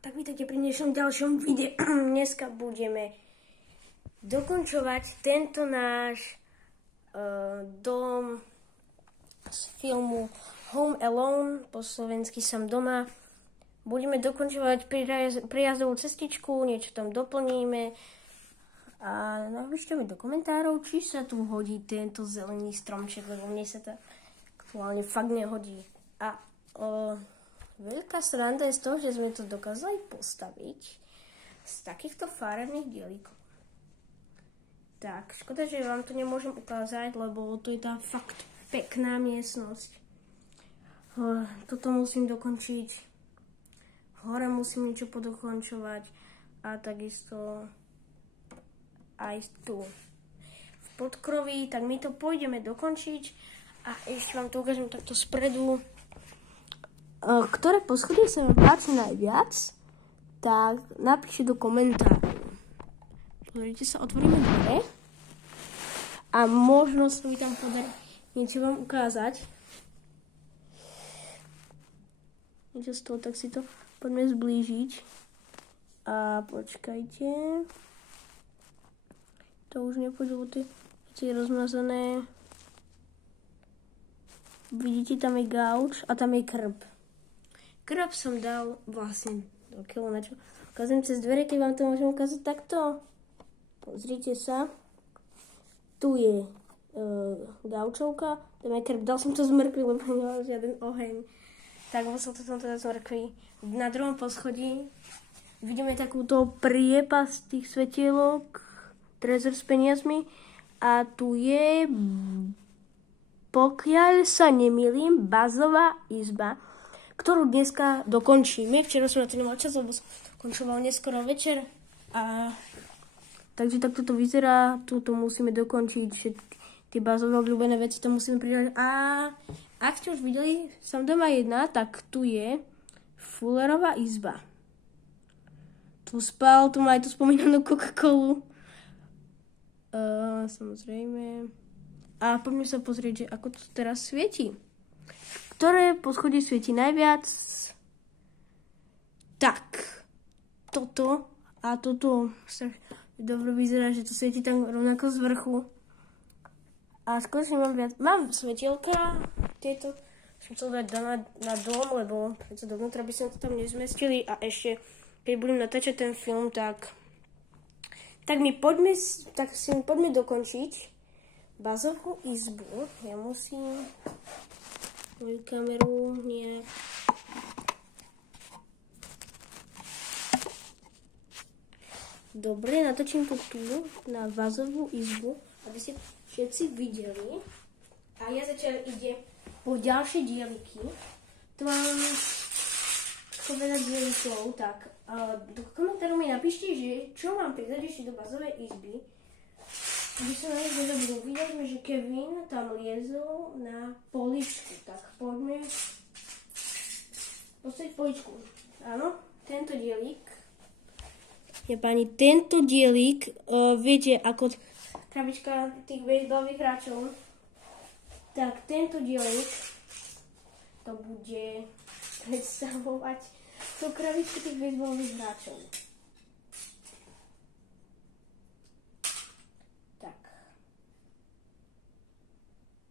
Tak vítajte pri dnešnom ďalšom videu. Dneska budeme dokončovať tento náš dom z filmu Home Alone, po slovensky Som doma. Budeme dokončovať prijazdovú cestičku, niečo tam doplníme a napíšte mi do komentárov, či sa tu hodí tento zelený stromček, lebo mne sa to aktuálne fakt nehodí. A veľká sranda je z toho, že sme to dokázali postaviť z takýchto farebných dielíkov. Tak, škoda, že vám to nemôžem ukázať, lebo to je tá fakt pekná miestnosť. Toto musím dokončiť. Hore musím niečo podokončovať. A takisto aj tu. V podkroví, tak my to pôjdeme dokončiť. A ešte vám to ukážem takto spredu. Ktoré poschodie sa vám páči najviac, tak napíšte do komentárov. Pozrite sa, otvoríme dvere a možno sa mi tam podarí niečo vám ukázať. Niečo z toho, tak si to poďme zblížiť. A počkajte. To už nepôjde, lebo tie rozmazané. Vidíte, tam je gauč a tam je krb. Krab som dal vlastne do kilometru. Ukážem cez dvere, keď vám to môžem ukázať takto. Pozrite sa. Tu je gaučovka, tam je krb. Dal som to z mrkvy, lebo nemal žiaden oheň. Tak musel to tam teda z mrkvy. Na druhom poschodí vidíme takúto priepas tých svetielok, trezor s peniazmi. A tu je, pokiaľ sa nemýlim, bazová izba, ktorú dneska dokončíme. Včera som na to nemal čas, lebo som končoval neskoro večer. Takže takto to vyzerá. Tuto musíme dokončiť všetky tie bazové obľúbené veci. To musíme pridať. A ak ste už videli Som doma 1, tak tu je Fullerová izba. Tu spal, tu má aj tú spomínanú Coca-Colu. Samozrejme. A poďme sa pozrieť, že ako to teraz svieti. Ktoré poschodie svieti najviac? Tak, toto a toto dobre vyzerá, že to svieti tam rovnako z vrchu. A skutočne mám svetielka, tieto som chcel dať na dom, lebo predsa dovnútra by sme to tam nezmestili a ešte, keď budem natáčať ten film, tak si poďme dokončiť bazovú izbu. Ja musím moju kameru nejak. Dobre, natočím to tu na bazovú izbu, aby ste všetci videli. A ja zatiaľ idem po ďalšie dieliky. Tu mám veľa dielikov, tak do komentárov mi napíšte, že čo mám pridať ešte do bazovej izby. Aby som na nich nezabudol. Videli sme, že Kevin tam liezol na poličku. Tak poďme postaviť poličku. Áno, tento dielik. Pani, tento dielik, viete, ako krabička tých bejsbalových hráčov. Tak tento dielik to bude predstavovať tú krabičku tých bejsbalových hráčov.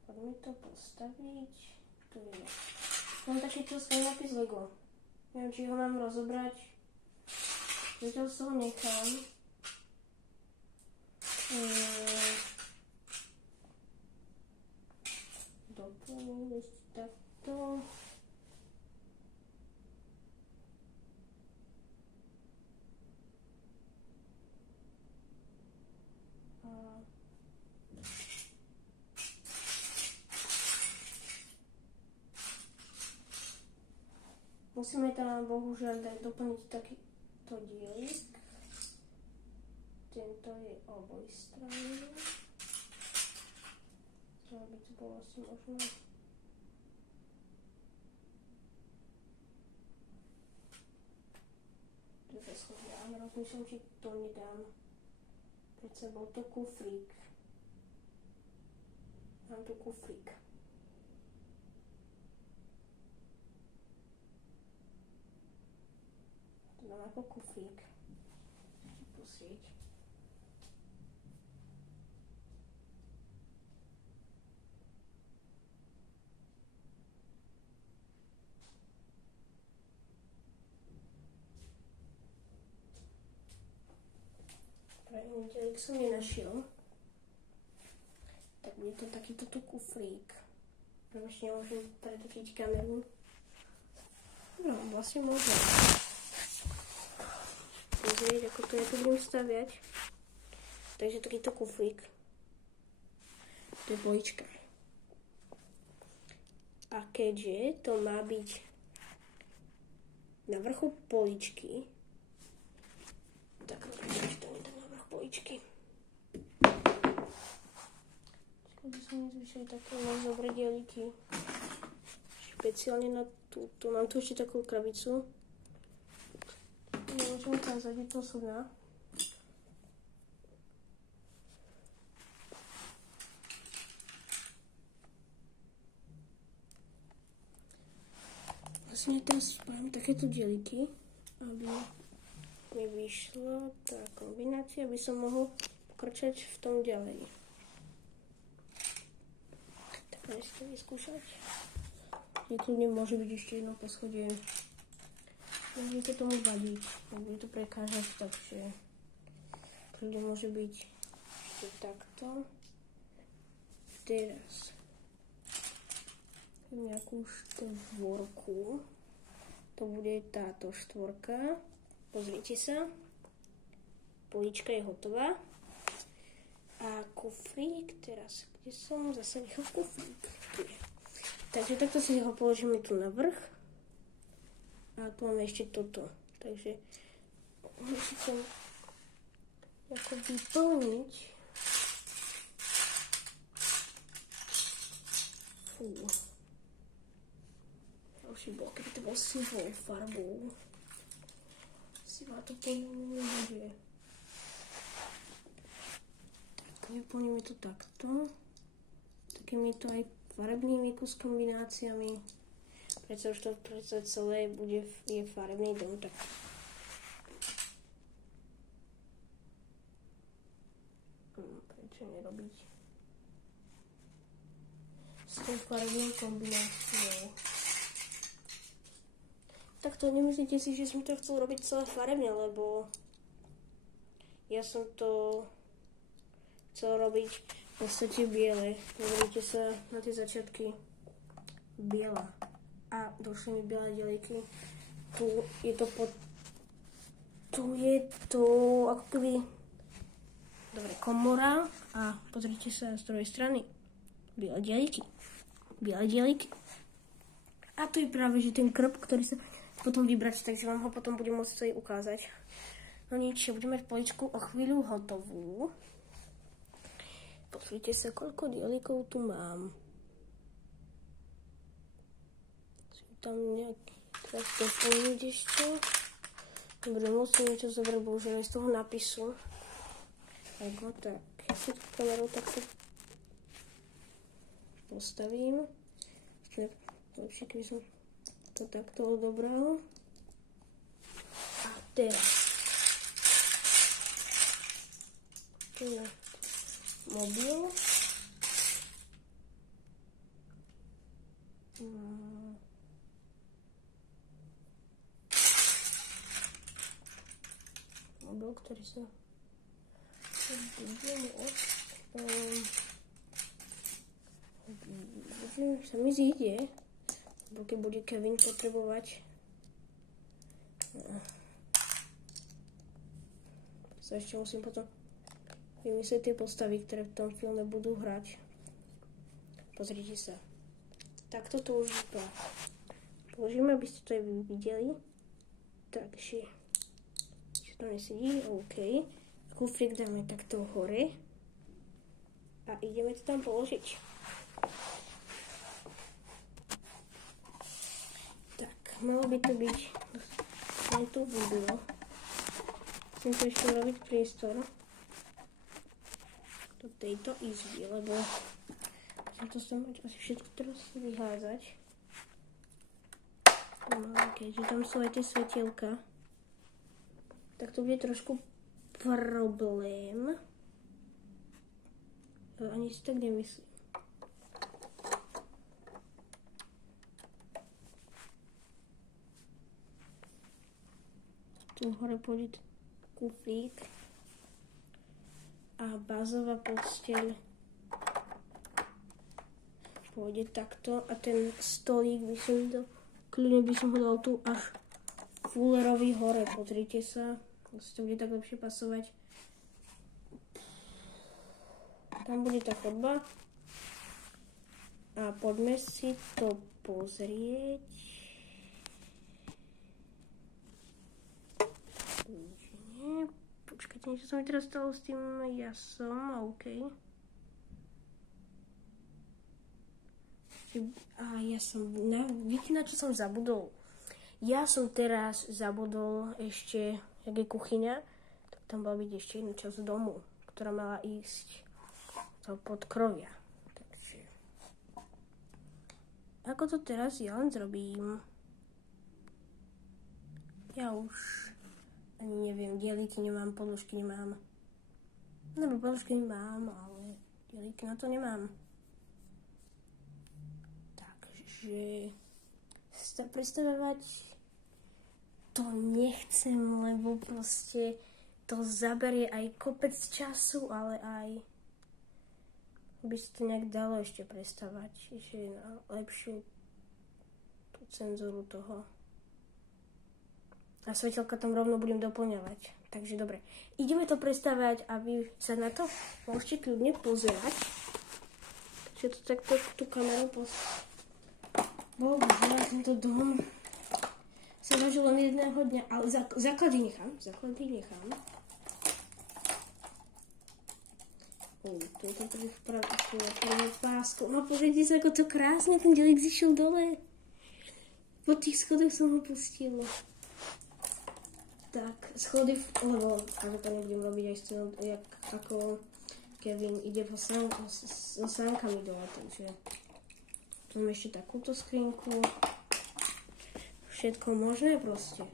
Poďme to postaviť. Tu je. Mám takýto svoj nápis Lego. Neviem, či ho mám rozobrať. Zatiaľ sa ho nechám. Doplním ešte takto. Musíme tam bohužiaľ doplniť takýto dielik. Tento je obojstranný. To by to bolo asi možno. Tu sa schodám, rozmýšľam, či to nedám. Pred sebou to kufrík. Mám tu kufrík. ako kufrík. Pusieť. Pravý delík som nenašiel. Tak bude to takýto kufrík. Ešte nemôžem pretočiť kameru. No, vlastne môžem. Pozrieť, ako to ja tu budem staviať. Takže takýto kufrík. To je polička. A keďže to má byť na vrchu poličky, tak prečo to nie je na vrch poličky. By som nezvyšili také moc dobré dieliky. Špeciálne na túto. Mám tu ešte takú krabicu. Nemôžem ukázať, je to osobná. Vlastne teraz spájam takéto dieliky, aby mi vyšla tá kombinácia, aby som mohol pokračovať v tom ďalej. Ešte vyskúšať. Kľudne môže byť ešte jedno poschodie. Môže to tomu vadiť, nebude to prekážať, takže kľudne môže byť ešte takto. Teraz nejakú štvorku. To bude táto štvorka. Pozrite sa. Polička je hotová. A kufrík, teraz, kde som zase nechal kufrík. Takže takto si ho položíme tu na vrch. A tu máme ešte toto. Takže musím ako vyplniť. Fú. Ďalší bol, keby to bol sivou farbou. Sivá to plníme nebude. Vyplníme to takto, takýmito aj farebnými kombináciami. Preto už to celé je farebný dom. Tak. Prečo nerobiť s tou farebnou kombináciou? Takto nemyslíte si, že som to chcel robiť celé farebne, lebo ja som to chcel robiť v podstate biele. Pozrite sa na tie začiatky. Biela. A došli mi biele dieliky. Tu je to ako keby dobre, komora. A pozrite sa z druhej strany. Biele dieliky. Biele dieliky. A to je práve že ten krb, ktorý sa potom vybrať, takže vám ho potom budem môcť ukázať. No nič, budeme mať poličku o chvíľu hotovú. Pozrite sa, koľko dielikov tu mám. Sú tam nejaké... Teraz to doplniť ešte. Dobre, musím niečo zobrať, bohužiaľ z toho napisu. Ako tak. Ja si tú kameru takto postavím. Lepšie, keby som to takto odobral. A teraz. Tu je mobil. Mobil, ktorý sa sa mi zíde, keď bude Kevin potrebovať. Sa ešte musím potom vymyslieť tie postavy, ktoré v tom filme budú hrať. Pozrite sa. Takto to už vypadá. Položíme, aby ste to aj videli. Takže, čo to nesedí, OK. Kufrík dáme takto hore. A ideme to tam položiť. Tak, malo by to byť na tú video. Musím to ešte robiť priestor do tejto izby, lebo musím to sem mať asi všetko teraz vyházať. No, keďže tam sú aj tie svetielka. tak to bude trošku problém. Ani si tak nemyslím. Tu hore pôjde kufrík a bazová posteľ pôjde takto a ten stolík by som to, kľudne by som ho dal tu až fullerový hore, pozrite sa, asi to bude tak lepšie pasovať. Tam bude tá chodba a poďme si to pozrieť. Počkajte, niečo sa mi teraz stalo s tým jasom, OK. Viete, na čo som zabudol? Ja som teraz zabudol ešte, jak je kuchyňa, tak tam mala byť ešte jedna časť domu, ktorá mala ísť pod krovia. Takže, ako to teraz ja len zrobím? Ja už ani neviem, dielíky nemám, podložky nemám. Nebo podložky mám, ale dielíky na to nemám. Takže sa predstavovať to nechcem, lebo proste to zaberie aj kopec času, ale aj by sa to nejak dalo ešte predstavať, že na lepšiu tú cenzúru toho. A svetelka tam rovno budem doplňovať. Takže dobre, ideme to predstavať a vy sa na to môžete kľudne pozerať. Takže to takto tú kameru bohužiaľ, tento dom sa zažil len jedného dňa, ale základy nechám. Toto je prvý pásku. No pozrite sa, ako to krásne, ten delík zišiel dole. Po tých schodoch som ho pustila. Tak, schody, lebo to nebudem robiť aj scénu, ako Kevin ide so sánkami dole, takže tu mám ešte takúto skrinku. Všetko možné proste.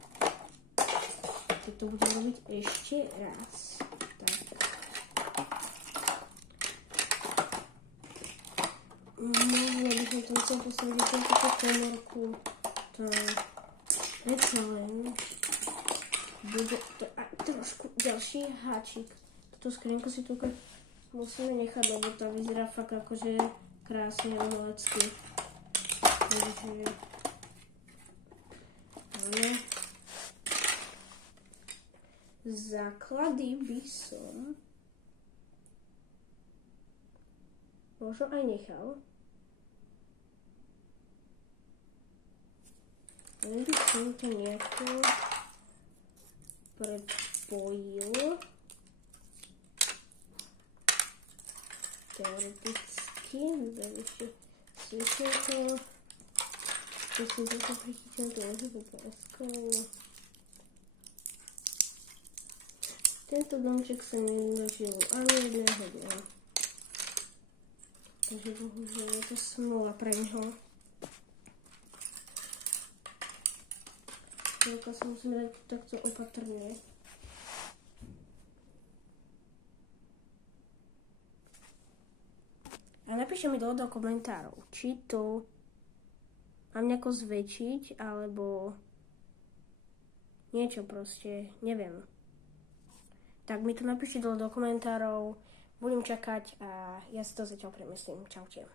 Keď to budem robiť ešte raz. Tak. Možno by som tam chcel postaviť túto komorku. Tak. Predsa len bude to aj trošku ďalší háčik. Túto skrinku si tu musíme nechať, lebo tá vyzerá fakt akože krásne umelecky. Takže máme základy by som možno aj nechal. Len by som to nejako prepojil. Teoreticky, ešte svietelko. Prosím, zase prichytil to ležovú páskou. Tento domček sa mi nedožil ani jedného dňa. Takže bohužiaľ je to smola pre neho. Toľko sa musíme dať takto opatrne. A napíšte mi dole do komentárov, či to mám nejako zväčšiť, alebo niečo proste, neviem. Tak mi to napíšte dole do komentárov, budem čakať a ja si to zatiaľ premyslím. Čaute.